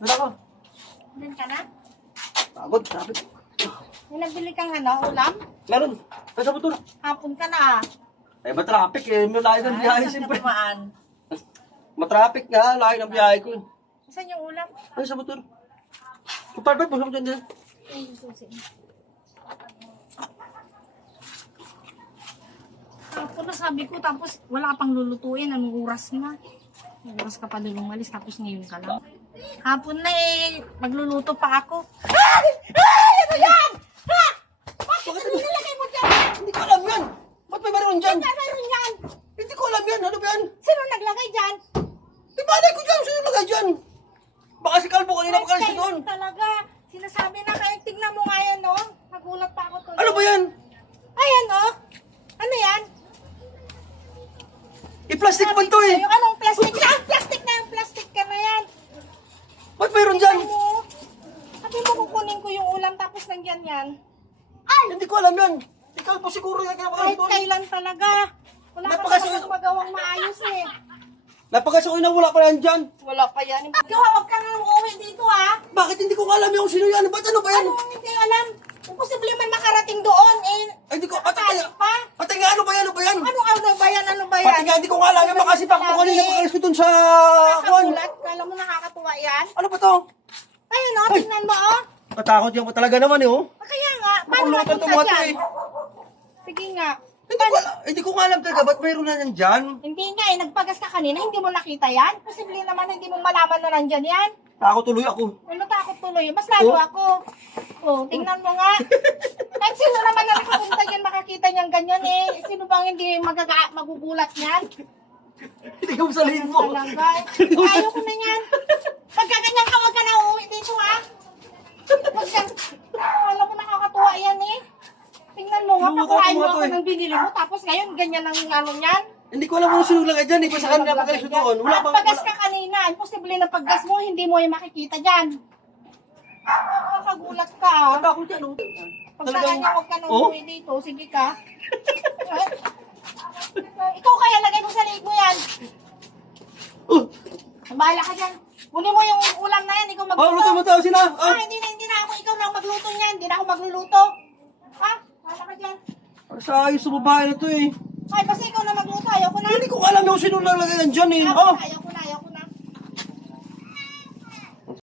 Wala ka. Diyan ka na? Pagod, sabi. May nagbili kang ulam? Meron. Ay, sa motor. Hapon ka na. Eh, matraffic eh. May layo ng biyahe saan siyempre. ka dumaan? Matraffic nga, layo ng biyahe ko. Saan yung ulam? Ay, sa motor. Kuparbet, masama dyan dyan. Ay, susi. Hapon na sabi ko, tapos wala ka pang lulutuin. Anong oras na? Anong oras ka pa doon umalis, tapos ngayon ka lang. Hapon na eh, magluluto pa ako. Ay! Ay! Ano yan? Ha? Bakit ano nilagay mo dyan? Hindi ko alam yan. Ba't may meron dyan? Ano yan? Hindi ko alam yan. Ano ba yan? Sino naglagay dyan? Di balay ko dyan. Sino lagay dyan? Baka si Calvo kanina pa kalis doon. Talaga. Sinasabi na kayo, tingnan mo nga yan, no? Nagulat pa ako tuloy. Ano ba yan? Ayan, oh. Ano yan? I-plastic pa ito eh. Yung anong plastic na? Plastic na yung plastic ka na yan. Ba't mayroon dyan? Ano mo? Sabi mo kukunin ko yung ulam tapos nandyan yan. Hindi ko alam yan. Si Calvo siguro yan kaya Kahit makalis doon. kailan talaga. Wala ka Napakasaya- naman magawang maayos eh. Napakasukoy na wala pa yan dyan. Wala pa yan. Ikaw, huwag ka nang uuwi dito, ha? Bakit hindi ko alam yung sino yan? Ba't ano ba yan? Ano hindi alam? Imposible man makarating doon, eh. Ay, hindi ko. Pati Pa? nga ano ba yan? Ano ba yan? Ano ba yan? Ano ba yan? Pati nga hindi ko nga alam yan. Makasipak ko kanina makalis ko dun sa... Kwan. Nakakagulat. Kala mo nakakatuwa yan? Ano ba to? Ayun, oh. Tingnan mo, oh. Matakot yan talaga naman eh oh. Kaya nga. Paano Makulot na napunta tumato dyan? eh. Sige nga. Hindi ko nga alam talaga. Ba't mayroon na yan dyan? Hindi nga eh, nagpagas ka kanina, hindi mo nakita yan. Posible naman hindi mo malaman na nandyan yan. Takot tuloy ako. Ano takot tuloy, mas lalo Oh. ako. Oh, tingnan mo nga. Kahit sino naman na nakapunta dyan makakita niyang ganyan eh. Sino bang hindi magugulat niyan? Hindi ka masalihin mo. Talaga. Ayaw ko na yan. Pagka ganyan ka, wag ka na uuwi dito ha. Wag ka. Alam mo nakakatuwa yan eh. Tingnan mo nga, pakuhain mo ako ng binili mo, tapos ngayon ganyan ang ano niyan. Hindi ko alam kung sino lagay dyan eh. Basta kanina pagkalis ko doon. Wala pang... Paggas ka kanina, imposible na paggas mo, hindi mo yung makikita dyan. Nakakagulat ka ah. Takot yan oh. Pagsakan niya, huwag ka nang Oh? umuwi dito, sige ka. Ikaw kaya lagay mo sa liig mo yan. Oh! Bahala ka dyan. Kunin mo yung ulam na yan, ikaw Oh, magluto. luto mo tao sila. Ah, hindi na ako, ikaw lang magluto niyan, hindi na ako magluluto. Ha? Bahala ka dyan. Sa ayos sa babae na to eh. Ay, basta ikaw na magluto, ayoko na. Hindi ko alam yung sino lagay yan dyan eh. Oh! Ayoko